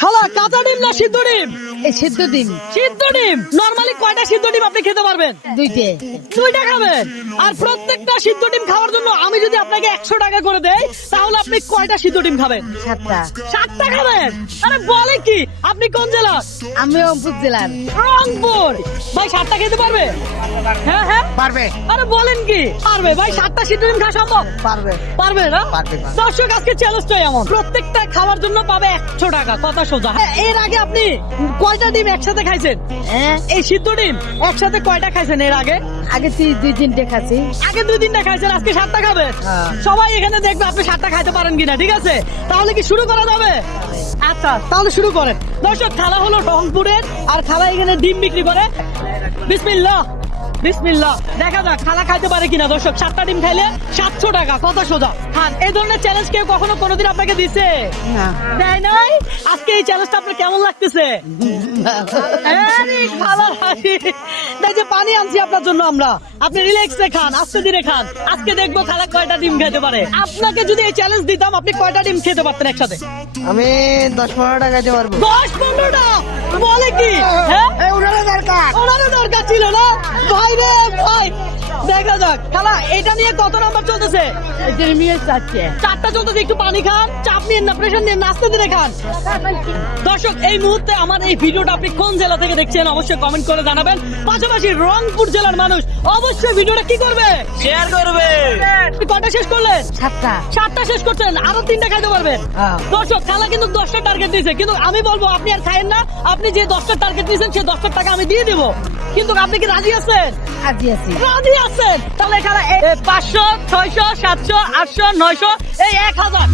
খালা কাঁচা ডিম না সিদ্ধ ডিম? এই সিদ্ধ ডিম সিদ্ধ ডিম। নরমালি কয়টা সিদ্ধ ডিম আপনি খেতে পারবেন? দুইটা খাবেন। আর প্রত্যেকটা সিদ্ধ ডিম খাওয়ার জন্য আমি যদি আপনাকে 100 টাকা করে দেই তাহলে আপনি কয়টা সিদ্ধ ডিম খাবেন? 7টা। 7টা খাবেন? আরে বলে কি, আপনি কোন জেলা? আমি রংপুর জেলার। রংপুর। ভাই 7টা খেতে পারবে? হ্যাঁ হ্যাঁ পারবে। আরে বলেন কি পারবে? ভাই 7টা সিদ্ধ ডিম খাওয়া সম্ভব? পারবে। পারবে না? পারবে। দর্শক আজকে চ্যালেঞ্জটা এমন, প্রত্যেকটা খাওয়ার জন্য পাবে 100 টাকা, কথা সোজা। এর আগে আপনি কয়টা ডিম একসাথে খাইছেন? হ্যাঁ, এই সিদ্ধ ডিম একসাথে কয়টা খাইছেন এর আগে? আগে 2-3টে খাচ্ছি। আগে 2-3টা খাইছেন, আজকে 7টা খাবেন। হ্যাঁ। সবাই এখানে দেখবে আপনি 7টা খাইতে পারেন কিনা, ঠিক আছে? তাহলে কি শুরু করা যাবে? আচ্ছা তাহলে শুরু করেন। দর্শক খালা হলো রংপুরের, আর খালা এখানে ডিম বিক্রি করে। বিসমিল্লাহ বিসমিল্লাহ, দেখা যাক খালা খাইতে পারে কিনা। দর্শক 7টা ডিম খাইলে 700 টাকা, কথা সোজা। হ্যাঁ, এই ধরনের চ্যালেঞ্জ কেউ কখনো কোনোদিন আপনাকে দিছে? না। দেয় নাই? আজকে এই চ্যালেঞ্জটা আপনার কেমন লাগতেছে? আরে খালার হাসি। এই যে পানি আনছি আপনার জন্য আমরা, আপনি রিল্যাক্সে খান, আস্তে ধীরে খান। আজকে দেখবো খালা কয়টা ডিম খেতে পারে। আপনাকে যদি এই চ্যালেঞ্জ দিতাম আপনি কয়টা ডিম খেতে পারতেন একসাথে? আমি 10-15টা খাইতে পারবো। 10-15টা? বলে কি? হ্যাঁ, ওনারও দরকার। ওনারও দরকার ছিল না? ভাই রে ভাই, দেখা যাক খালা এটা নিয়ে কত নাম্বার চলতেছে? এটা নিয়ে 4টে চলতেছে। একটু পানি খান, চাপ নিয়ে না, প্রেশার নিয়ে, আস্তে ধীরে খান। দর্শক এই মুহূর্তে আমার এই ভিডিওটা আপনি কোন জেলা থেকে দেখছেন অবশ্যই কমেন্ট করে জানাবেন। পাশাপাশি রংপুর জেলার মানুষ অবশ্যই ভিডিওটা কি করবে? শেয়ার করবে। কয়টা শেষ করলেন? 7টা শেষ করছেন, আরো 3টা খাইতে পারবেন। হ্যাঁ। দর্শক খালা কিন্তু 10টা টার্গেট দিয়েছে, কিন্তু আমি বলবো আপনি আর খাইেন না। আপনি যে 10টা টার্গেট দিয়েছেন সেই 10টা টাকা আমি দিয়ে দেবো, কিন্তু আপনি কি রাজি আছেন? আজি আছি। রাজি আছেন? তাহলে এখানে 500, 600, 700, 800, 900, এই 1000।